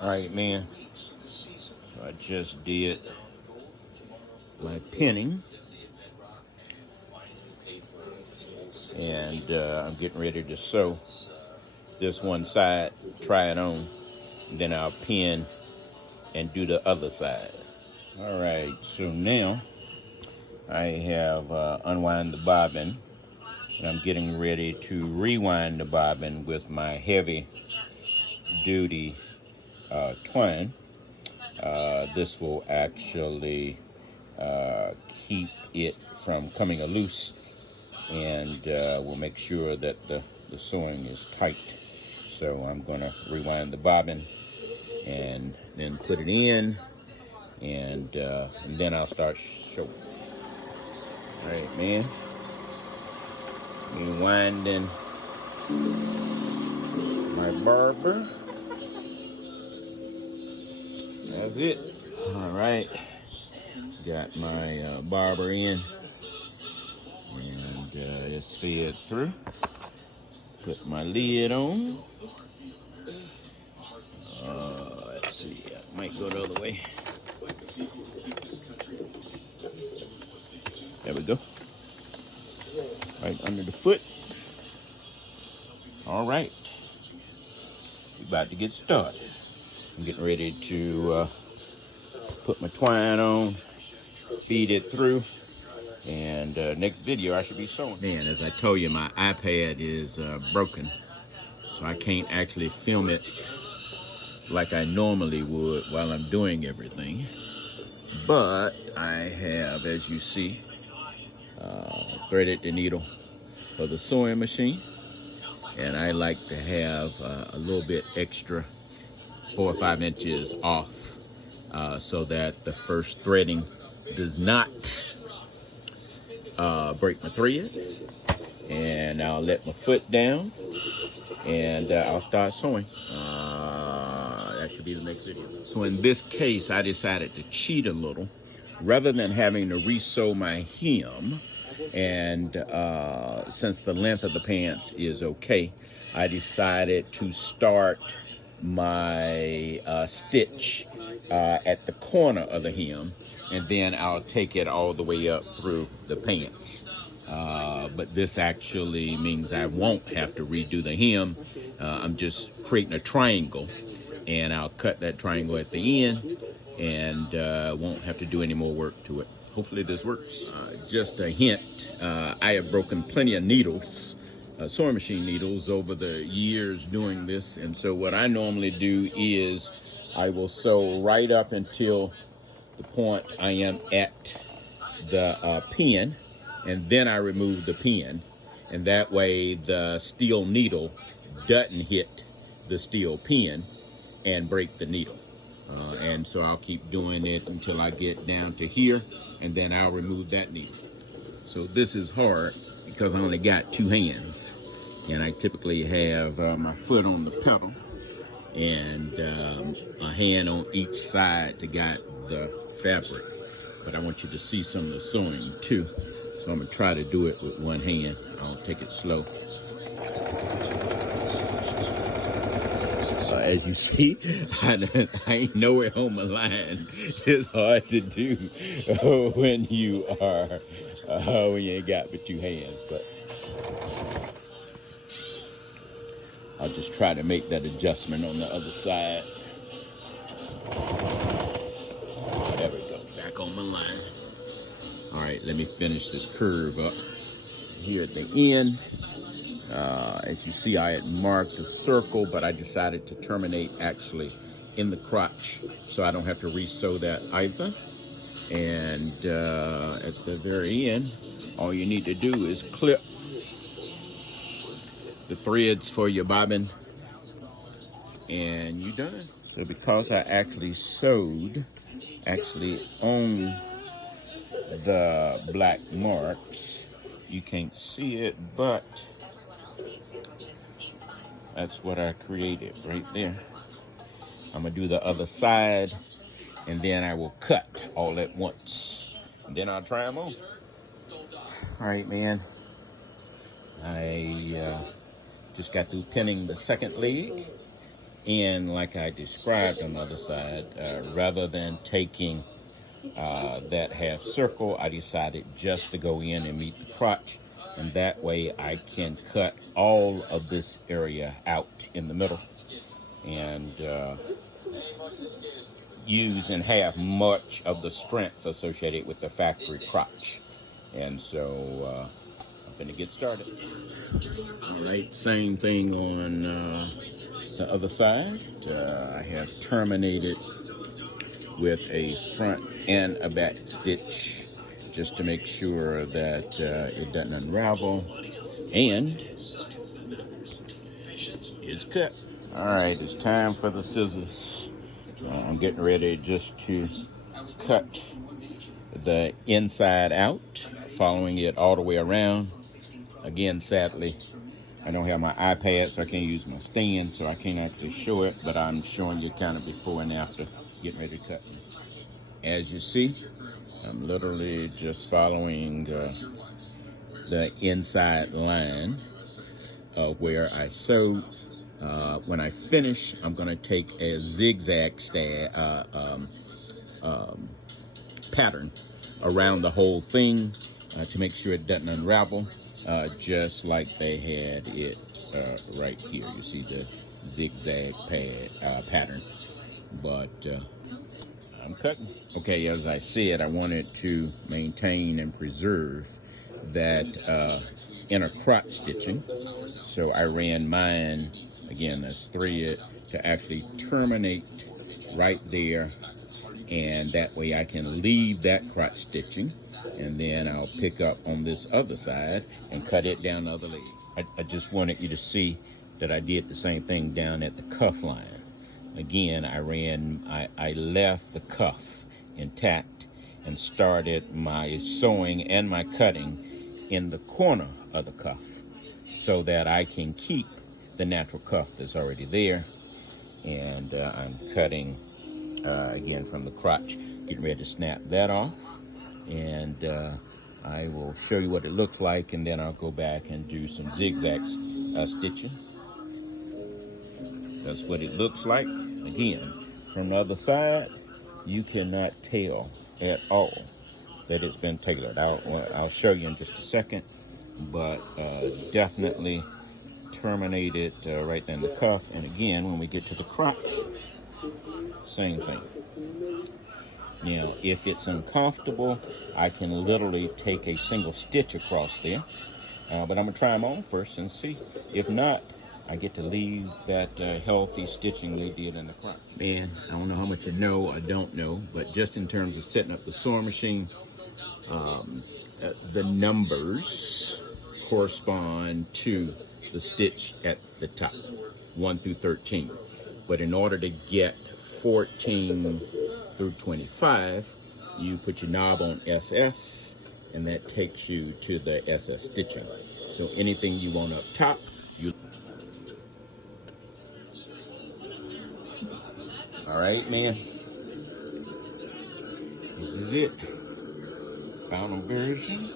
All right, man. So I just did my pinning, and I'm getting ready to sew this one side, try it on, and then I'll pin and do the other side. All right, so now I have unwound the bobbin, and I'm getting ready to rewind the bobbin with my heavy duty twine. This will actually keep it from coming loose, and we'll make sure that the sewing is tight. So I'm going to rewind the bobbin and then put it in, and then I'll start sewing. All right, man. Rewinding my barber. That's it. All right. Got my barber in, and it's fed through. Put my lid on. Let's see. I might go the other way. There we go. Right under the foot. All right. We're about to get started. I'm getting ready to put my twine on, feed it through, and next video I should be sewing. Man, as I told you, my iPad is broken, so I can't actually film it like I normally would while I'm doing everything. But I have, as you see, threaded the needle for the sewing machine, and I like to have a little bit extra, 4 or 5 inches off, so that the first threading does not break my thread. And I'll let my foot down, and I'll start sewing. That should be the next video. So in this case, I decided to cheat a little. Rather than having to re-sew my hem, and since the length of the pants is okay, I decided to start my stitch at the corner of the hem, and then I'll take it all the way up through the pants. But this actually means I won't have to redo the hem. I'm just creating a triangle, and I'll cut that triangle at the end, and won't have to do any more work to it. Hopefully this works. Just a hint, I have broken plenty of needles, sewing machine needles, over the years doing this, and so what I normally do is I will sew right up until the point I am at the pin, and then I remove the pin, and that way the steel needle doesn't hit the steel pin and break the needle. And so I'll keep doing it until I get down to here, and then I'll remove that needle. So this is hard because I only got 2 hands, and I typically have my foot on the pedal and a hand on each side to guide the fabric. But I want you to see some of the sewing too, so I'm gonna try to do it with one hand. I'll take it slow. As you see, I ain't nowhere on my line. It's hard to do when you are when you ain't got but 2 hands. But I'll just try to make that adjustment on the other side. There we go, back on my line. All right, let me finish this curve up here at the end. As you see, I had marked a circle, but I decided to terminate actually in the crotch, so I don't have to re-sew that either. And at the very end, all you need to do is clip the threads for your bobbin, and you're done. So because I actually sewed on the black marks, you can't see it, but that's what I created right there. I'm gonna do the other side, and then I will cut all at once, and then I'll try them on. All right, man. I just got through pinning the second leg, in like I described on the other side. Rather than taking that half circle, I decided just to go in and meet the crotch, and that way I can cut all of this area out in the middle and use and have much of the strength associated with the factory crotch. And so I'm going to get started. All right, same thing on the other side. I have terminated with a front and a back stitch just to make sure that it doesn't unravel, and it's cut. All right, it's time for the scissors. I'm getting ready just to cut the inside out, following it all the way around. Again, sadly, I don't have my iPad, so I can't use my stand, so I can't actually show it, but I'm showing you kind of before and after getting ready to cut. As you see, I'm literally just following the inside line of where I sewed. When I finish, I'm going to take a zigzag pattern around the whole thing to make sure it doesn't unravel, just like they had it right here. You see the zigzag pattern, but I'm cutting. Okay, as I said, I wanted to maintain and preserve that inner crotch stitching, so I ran mine, again, as thread, to actually terminate right there, and that way I can leave that crotch stitching, and then I'll pick up on this other side and cut it down the other leg. I just wanted you to see that I did the same thing down at the cuff line. Again, I left the cuff intact and started my sewing and my cutting in the corner of the cuff so that I can keep the natural cuff that's already there. And I'm cutting again from the crotch, getting ready to snap that off, and I will show you what it looks like, and then I'll go back and do some zigzag stitching. That's what it looks like. Again, from the other side, you cannot tell at all that it's been tailored. I'll show you in just a second, but definitely terminated right there in the cuff. And again, when we get to the crotch, same thing. Now, if it's uncomfortable, I can literally take a single stitch across there, but I'm gonna try them on first and see. If not, I get to leave that healthy stitching they did in the crotch. Man, I don't know how much you know or don't know, but just in terms of setting up the sewing machine, the numbers correspond to the stitch at the top, 1 through 13. But in order to get 14 through 25, you put your knob on SS, and that takes you to the SS stitching. So anything you want up top, you... All right, man. This is it. Final version.